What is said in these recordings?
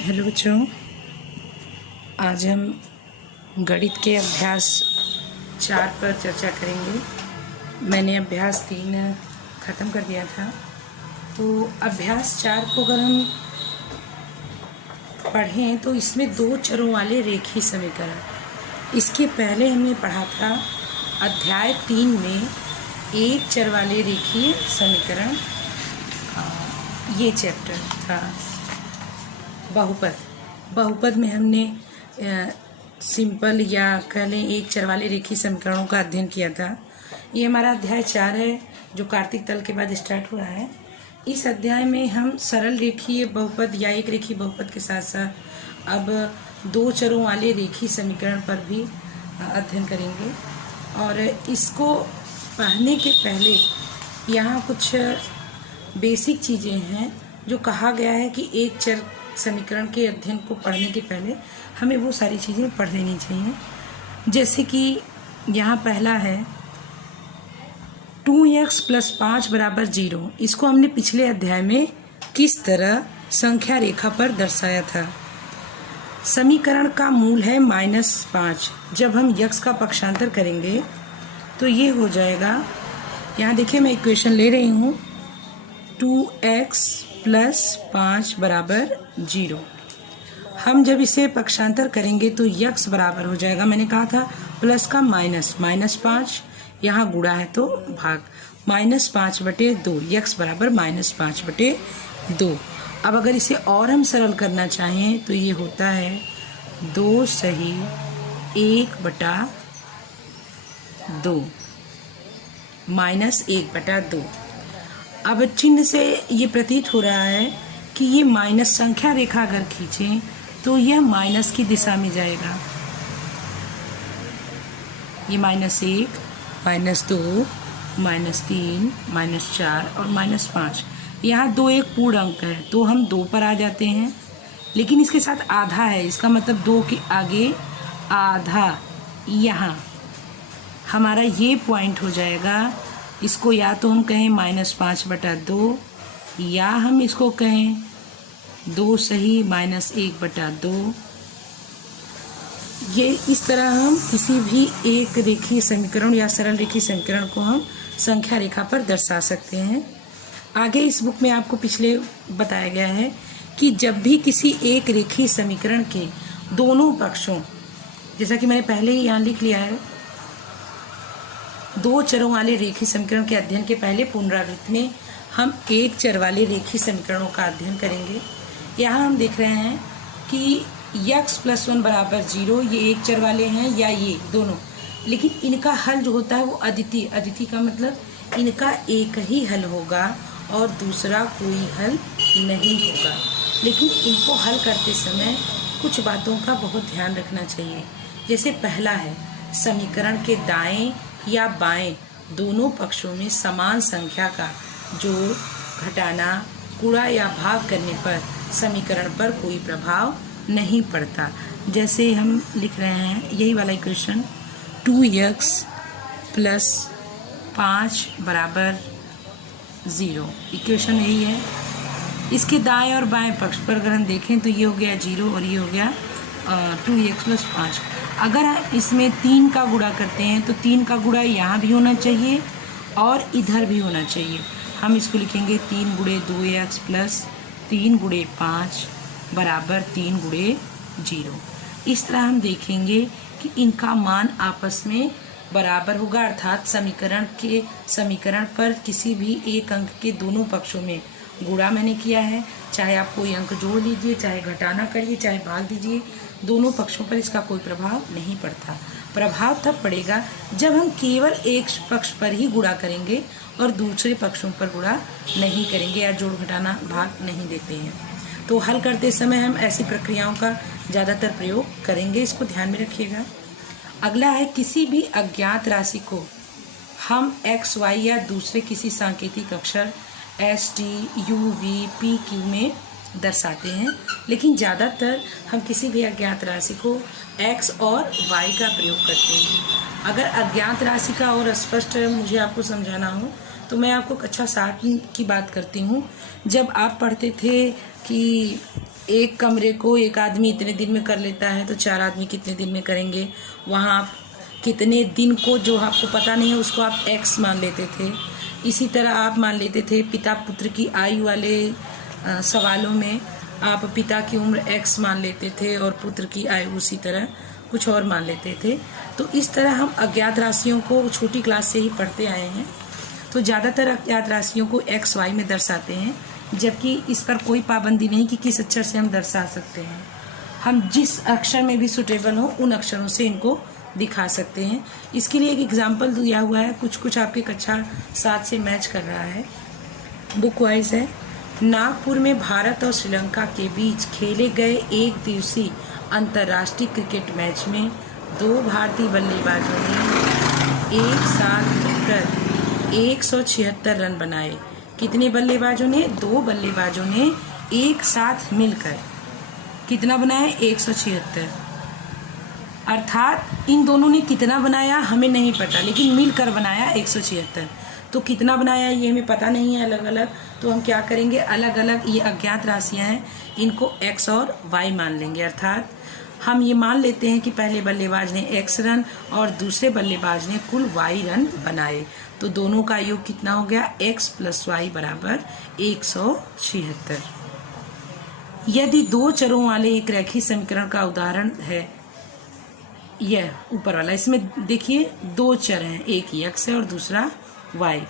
Hello बच्चों, आज हम गणित के अभ्यास 4 पर चर्चा करेंगे। मैंने अभ्यास 3 ख़त्म कर दिया था। तो अभ्यास 4 को अगर हम पढ़ें तो इसमें 2 चरों वाले रेखीय समीकरण, इसके पहले हमने पढ़ा था अध्याय 3 में 1 चर वाले रेखीय समीकरण, ये चैप्टर था बहुपद में हमने सिंपल या कह लें 1 चर वाले रेखीय समीकरणों का अध्ययन किया था। ये हमारा अध्याय 4 है जो कार्तिक तल के बाद स्टार्ट हुआ है। इस अध्याय में हम सरल रेखीय बहुपद या एक रेखीय बहुपद के साथ साथ अब 2 चरों वाले रेखीय समीकरण पर भी अध्ययन करेंगे। और इसको पढ़ने के पहले यहाँ कुछ बेसिक चीज़ें हैं जो कहा गया है कि एक चर समीकरण के अध्ययन को पढ़ने के पहले हमें वो सारी चीज़ें पढ़ लेनी चाहिए। जैसे कि यहाँ पहला है 2x + 5 = 0। इसको हमने पिछले अध्याय में किस तरह संख्या रेखा पर दर्शाया था। समीकरण का मूल है -5। जब हम x का पक्षांतर करेंगे तो ये हो जाएगा, यहाँ देखिए मैं इक्वेशन ले रही हूँ, 2x + 5 = 0। हम जब इसे पक्षांतर करेंगे तो x बराबर हो जाएगा, मैंने कहा था प्लस का -5, यहाँ गुणा है तो भाग, -5/2, x बराबर -5/2। अब अगर इसे और हम सरल करना चाहें तो ये होता है 2 सही 1/2 -1/2। अब चिन्ह से ये प्रतीत हो रहा है कि ये माइनस संख्या रेखा अगर खींचें तो यह माइनस की दिशा में जाएगा। ये -1, -2, -3, -4 और -5। यहाँ 2 एक पूर्ण अंक है तो हम 2 पर आ जाते हैं, लेकिन इसके साथ आधा है, इसका मतलब 2 के आगे आधा, यहाँ हमारा ये पॉइंट हो जाएगा। इसको या तो हम कहें -5/2 या हम इसको कहें 2 सही -1/2। ये इस तरह हम किसी भी एक रेखीय समीकरण या सरल रेखीय समीकरण को हम संख्या रेखा पर दर्शा सकते हैं। आगे इस बुक में आपको पिछले बताया गया है कि जब भी किसी एक रेखीय समीकरण के दोनों पक्षों, जैसा कि मैंने पहले ही यहाँ लिख लिया है, 2 चरों वाले रेखीय समीकरण के अध्ययन के पहले पुनरावृत्ति में हम 1 चर वाले रेखीय समीकरणों का अध्ययन करेंगे। यहाँ हम देख रहे हैं कि x + 1 = 0, ये 1 चर वाले हैं या ये दोनों, लेकिन इनका हल जो होता है वो अद्वितीय का मतलब इनका एक ही हल होगा और दूसरा कोई हल नहीं होगा। लेकिन इनको हल करते समय कुछ बातों का बहुत ध्यान रखना चाहिए। जैसे पहला है, समीकरण के दाएं या बाएं दोनों पक्षों में समान संख्या का जोड़, घटाना, गुणा या भाग करने पर समीकरण पर कोई प्रभाव नहीं पड़ता। जैसे हम लिख रहे हैं यही वाला इक्वेशन, 2x + 5 = 0। इक्वेशन यही है। इसके दाएं और बाएं पक्ष पर अगर हम देखें तो ये हो गया 0 और ये हो गया 2x + 5। अगर हम इसमें 3 का गुणा करते हैं तो 3 का गुणा यहाँ भी होना चाहिए और इधर भी होना चाहिए। हम इसको लिखेंगे 3 × 2x + 3 × 5 = 3 × 0। इस तरह हम देखेंगे कि इनका मान आपस में बराबर होगा, अर्थात समीकरण पर किसी भी एक अंक के दोनों पक्षों में गुणा मैंने किया है, चाहे आप कोई अंक जोड़ लीजिए, चाहे घटाना करिए, चाहे भाग दीजिए, दोनों पक्षों पर इसका कोई प्रभाव नहीं पड़ता। प्रभाव तब पड़ेगा जब हम केवल एक पक्ष पर ही गुणा करेंगे और दूसरे पक्षों पर गुणा नहीं करेंगे या जोड़ घटाना भाग नहीं देते हैं। तो हल करते समय हम ऐसी प्रक्रियाओं का ज़्यादातर प्रयोग करेंगे, इसको ध्यान में रखिएगा। अगला है, किसी भी अज्ञात राशि को हम x, y या दूसरे किसी सांकेतिक अक्षर S, T, U, V, P, Q में दर्शाते हैं, लेकिन ज़्यादातर हम किसी भी अज्ञात राशि को x और y का प्रयोग करते हैं। अगर अज्ञात राशि का और स्पष्ट मुझे आपको समझाना हो तो मैं आपको कक्षा 7 की बात करती हूँ। जब आप पढ़ते थे कि एक कमरे को एक आदमी इतने दिन में कर लेता है तो 4 आदमी कितने दिन में करेंगे। वहाँ आप कितने दिन को जो आपको पता नहीं है उसको आप x मान लेते थे। इसी तरह आप मान लेते थे पिता पुत्र की आयु वाले सवालों में आप पिता की उम्र x मान लेते थे और पुत्र की आयु उसी तरह कुछ और मान लेते थे। तो इस तरह हम अज्ञात राशियों को छोटी क्लास से ही पढ़ते आए हैं। तो ज़्यादातर अज्ञात राशियों को x y में दर्शाते हैं, जबकि इस पर कोई पाबंदी नहीं कि किस अक्षर से हम दर्शा सकते हैं। हम जिस अक्षर में भी सुटेबल हो उन अक्षरों से इनको दिखा सकते हैं। इसके लिए एक एग्जाम्पल दिया हुआ है, कुछ आपके कक्षा 7 से मैच कर रहा है, बुक वाइज है। नागपुर में भारत और श्रीलंका के बीच खेले गए एक दिवसीय अंतर्राष्ट्रीय क्रिकेट मैच में 2 भारतीय बल्लेबाजों ने एक साथ मिलकर 176 रन बनाए। कितने बल्लेबाजों ने? 2 बल्लेबाजों ने एक साथ मिलकर कितना बनाया? 176। अर्थात इन दोनों ने कितना बनाया हमें नहीं पता, लेकिन मिलकर बनाया 176। तो कितना बनाया ये हमें पता नहीं है अलग अलग। तो हम क्या करेंगे, अलग अलग ये अज्ञात राशियां हैं, इनको x और y मान लेंगे। अर्थात हम ये मान लेते हैं कि पहले बल्लेबाज ने x रन और दूसरे बल्लेबाज ने कुल y रन बनाए। तो दोनों का योग कितना हो गया? x + y बराबर 176। यदि 2 चरों वाले एक रैखिक समीकरण का उदाहरण है यह ऊपर वाला, इसमें देखिए 2 चर हैं, एक x है और दूसरा y।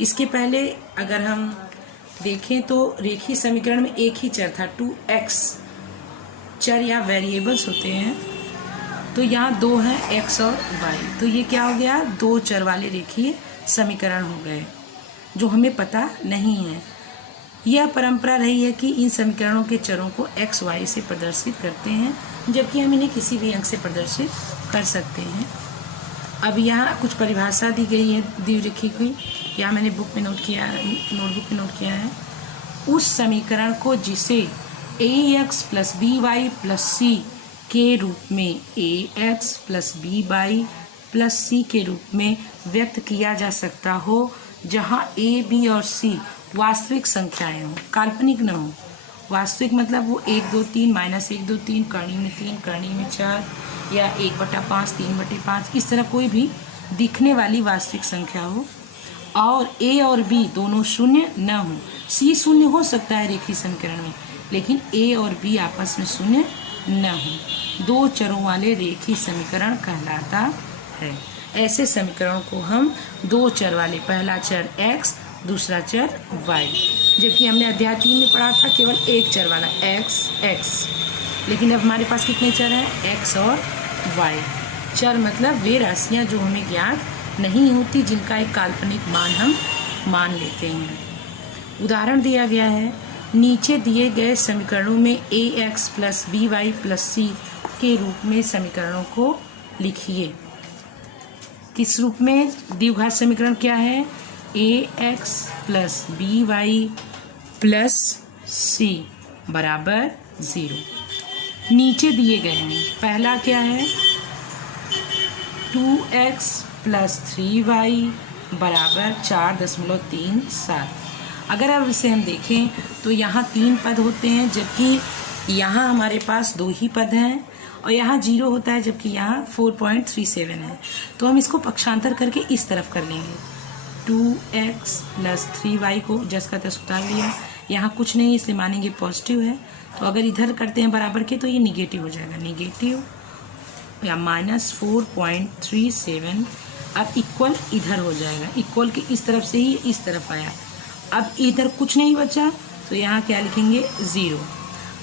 इसके पहले अगर हम देखें तो रेखीय समीकरण में एक ही चर था 2x। चर या वेरिएबल्स होते हैं, तो यहाँ 2 हैं x और y। तो ये क्या हो गया? 2 चर वाले रेखीय समीकरण हो गए जो हमें पता नहीं है। यह परंपरा रही है कि इन समीकरणों के चरों को x y से प्रदर्शित करते हैं, जबकि हम इन्हें किसी भी अंक से प्रदर्शित कर सकते हैं। अब यहाँ कुछ परिभाषा दी गई है द्विरेखीय की, यहाँ मैंने नोटबुक में नोट किया है। उस समीकरण को जिसे ax + by + c के रूप में ax + by + c के रूप में व्यक्त किया जा सकता हो, जहाँ a, b और c वास्तविक संख्याएं हों, काल्पनिक न हो। वास्तविक मतलब वो 1 2 3 -1 2 3 कर्ण में 3 कर्ण में 4 या 1/5 3/5 इस तरह कोई भी दिखने वाली वास्तविक संख्या हो, और a और b दोनों शून्य न हो। c शून्य हो सकता है रेखीय समीकरण में, लेकिन a और b आपस में शून्य न हो। 2 चरों वाले रेखीय समीकरण कहलाता है। ऐसे समीकरणों को हम 2 चर वाले, पहला चर x दूसरा चर y, जबकि हमने अध्याय 3 में पढ़ा था केवल एक चर वाला x, लेकिन अब हमारे पास कितने चर हैं? x और y। चर मतलब वे राशियां जो हमें ज्ञात नहीं होती, जिनका एक काल्पनिक मान हम मान लेते हैं। उदाहरण दिया गया है, नीचे दिए गए समीकरणों में ax + by + c के रूप में समीकरणों को लिखिए। किस रूप में? द्विघात समीकरण क्या है? ax + by + c बराबर 0 नीचे दिए गए हैं। पहला क्या है? 2x + 3y बराबर 4.37। अगर अब इसे हम देखें तो यहाँ 3 पद होते हैं, जबकि यहाँ हमारे पास 2 ही पद हैं, और यहाँ 0 होता है जबकि यहाँ 4.37 है। तो हम इसको पक्षांतर करके इस तरफ कर लेंगे। 2x + 3y को जस का तस उतार लिया, यहाँ कुछ नहीं इसलिए मानेंगे पॉजिटिव है। तो अगर इधर करते हैं बराबर के तो ये निगेटिव हो जाएगा, निगेटिव या -4.37। अब इक्वल इधर हो जाएगा, इक्वल के इस तरफ से ही इस तरफ आया। अब इधर कुछ नहीं बचा तो यहाँ क्या लिखेंगे? 0।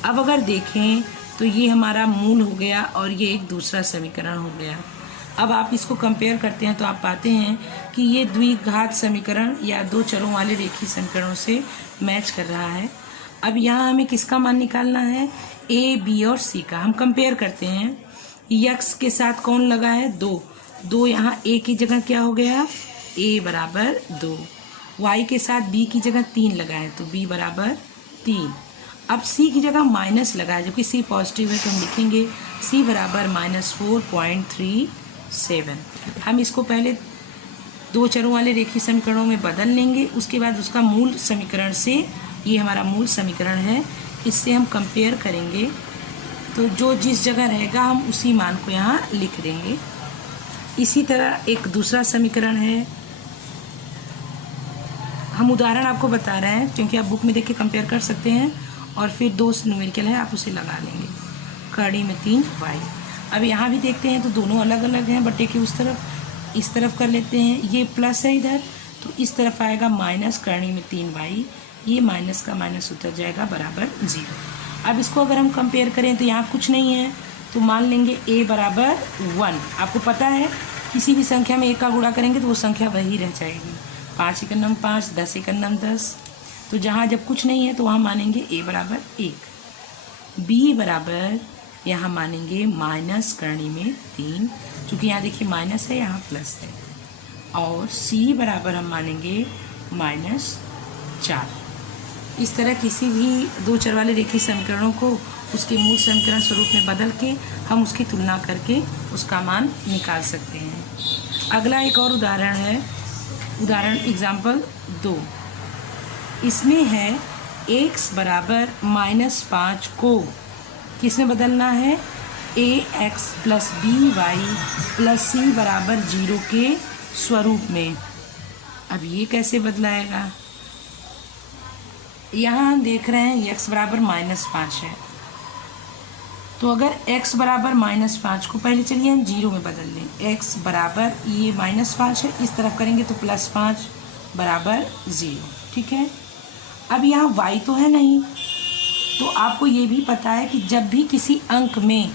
अब अगर देखें तो ये हमारा मूल हो गया और ये एक दूसरा समीकरण हो गया। अब आप इसको कंपेयर करते हैं तो आप पाते हैं कि ये द्विघात समीकरण या 2 चरों वाले रेखीय समीकरणों से मैच कर रहा है। अब यहाँ हमें किसका मान निकालना है? a, b और c का। हम कंपेयर करते हैं। x के साथ कौन लगा है? 2 यहाँ a की जगह क्या हो गया? a बराबर 2। y के साथ b की जगह 3 लगा है तो b बराबर 3। अब c की जगह माइनस लगा है, जबकि c पॉजिटिव है तो हम लिखेंगे c बराबर -4.37। हम इसको पहले 2 चरों वाले रेखीय समीकरणों में बदल लेंगे, उसके बाद उसका मूल समीकरण से, ये हमारा मूल समीकरण है, इससे हम कंपेयर करेंगे तो जो जिस जगह रहेगा हम उसी मान को यहाँ लिख देंगे। इसी तरह एक दूसरा समीकरण है, हम उदाहरण आपको बता रहे हैं क्योंकि आप बुक में देख के कंपेयर कर सकते हैं, और फिर 2 न्यूमेरिकल है आप उसे लगा लेंगे। करड़ी में 3y। अब यहाँ भी देखते हैं तो दोनों अलग अलग हैं, बटे के उस तरफ इस तरफ कर लेते हैं, ये प्लस है इधर तो इस तरफ आएगा माइनस, करड़ी में 3y, ये माइनस का माइनस उतर जाएगा बराबर 0। अब इसको अगर हम कंपेयर करें तो यहाँ कुछ नहीं है तो मान लेंगे a बराबर 1। आपको पता है किसी भी संख्या में 1 का गुणा करेंगे तो वो संख्या वही रह जाएगी। 5 एकन्नम 5, 10 एकन्नम 10, तो जहाँ जब कुछ नहीं है तो वहाँ मानेंगे a बराबर 1। b बराबर यहाँ मानेंगे माइनस करणी में 3, क्योंकि यहाँ देखिए माइनस है यहाँ प्लस है, और c बराबर हम मानेंगे -4। इस तरह किसी भी 2 चर वाले रेखीय समीकरणों को उसके मूल समीकरण स्वरूप में बदल के हम उसकी तुलना करके उसका मान निकाल सकते हैं। अगला एक और उदाहरण है, उदाहरण एग्जाम्पल 2। इसमें है x बराबर -5 को किस में बदलना है, ax plus by plus c बराबर 0 के स्वरूप में। अब ये कैसे बदलाएगा, यहाँ हम देख रहे हैं x बराबर -5 है, तो अगर x बराबर -5 को पहले चलिए हम 0 में बदल लें। x बराबर ये -5 है, इस तरफ करेंगे तो +5 बराबर 0, ठीक है। अब यहाँ y तो है नहीं, तो आपको ये भी पता है कि जब भी किसी अंक में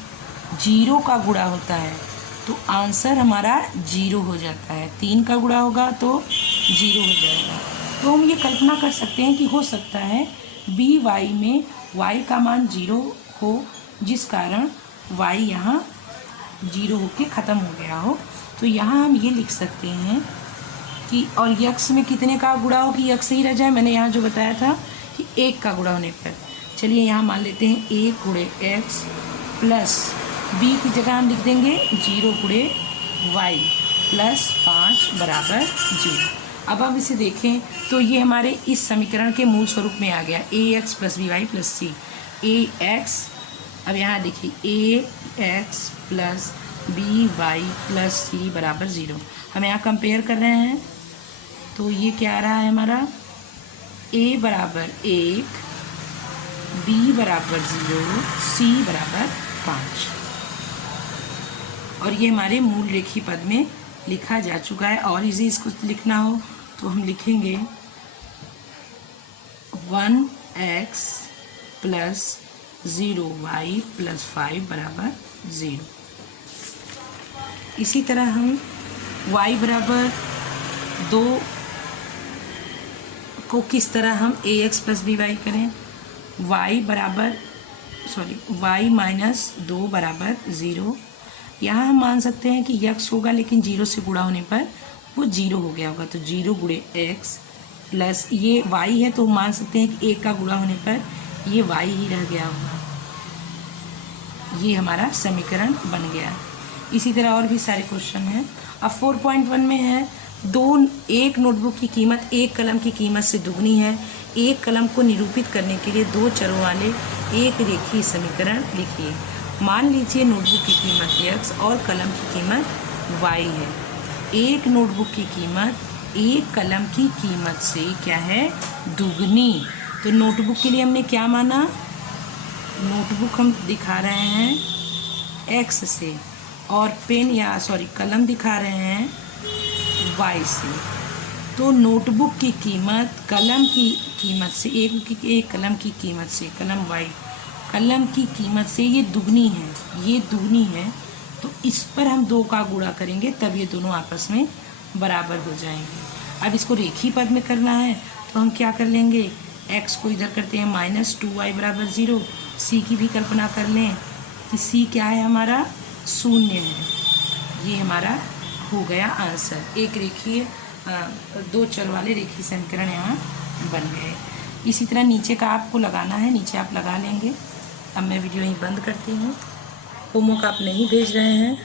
0 का गुणा होता है तो आंसर हमारा 0 हो जाता है। 3 का गुणा होगा तो 0 हो जाएगा। तो हम ये कल्पना कर सकते हैं कि हो सकता है by में y का मान 0 हो, जिस कारण y यहाँ 0 होके ख़त्म हो गया हो। तो यहाँ हम ये लिख सकते हैं कि और x में कितने का गुणा हो कि x ही रह जाए। मैंने यहाँ जो बताया था कि 1 का गुणा होने पर, चलिए यहाँ मान लेते हैं 1 गुणे x प्लस b की जगह हम लिख देंगे 0 गुणे y प्लस 5 बराबर 0। अब हम इसे देखें तो ये हमारे इस समीकरण के मूल स्वरूप में आ गया, ax plus by plus c। ax, अब यहाँ देखिए ax plus by plus c बराबर 0। हम यहाँ कंपेयर कर रहे हैं तो ये क्या आ रहा है हमारा, a बराबर 1, b बराबर 0, c बराबर 5, और ये हमारे मूल रेखीय पद में लिखा जा चुका है। और इसे इसको लिखना हो तो हम लिखेंगे 1x प्लस 0y प्लस 5 बराबर 0। इसी तरह हम y बराबर 2 को किस तरह हम ax प्लस by करें, y बराबर y माइनस 2 बराबर 0। यहाँ हम मान सकते हैं कि x होगा लेकिन 0 से गुणा होने पर वो 0 हो गया होगा, तो 0 गुणे x प्लस ये y है तो मान सकते हैं कि 1 का गुणा होने पर ये y ही रह गया होगा। ये हमारा समीकरण बन गया। इसी तरह और भी सारे क्वेश्चन हैं। अब 4.1 में है एक नोटबुक की कीमत 1 कलम की कीमत से दुगनी है। एक कलम को निरूपित करने के लिए 2 चरों वाले एक रेखीय समीकरण लिखिए। मान लीजिए नोटबुक की कीमत x और कलम की कीमत y है। एक नोटबुक की कीमत एक कलम की कीमत से क्या है, दुगनी। तो नोटबुक के लिए हमने क्या माना, नोटबुक हम दिखा रहे हैं x से और पेन कलम दिखा रहे हैं y से। तो नोटबुक की कीमत कलम की कीमत से एक कलम की कीमत से, कलम y कलम की कीमत से ये दुगनी है, तो इस पर हम 2 का गुणा करेंगे तब ये दोनों आपस में बराबर हो जाएंगे। अब इसको रेखीय पद में करना है तो हम क्या कर लेंगे, x को इधर करते हैं -2y बराबर 0। c की भी कल्पना कर लें कि c क्या है हमारा, 0 है। ये हमारा हो गया आंसर। एक रेखीय 2 चर वाले रेखीय समीकरण यहाँ बन गए। इसी तरह नीचे का आपको लगाना है, नीचे आप लगा लेंगे। अब मैं वीडियो यहीं बंद करती हूँ। होमवर्क आप नहीं भेज रहे हैं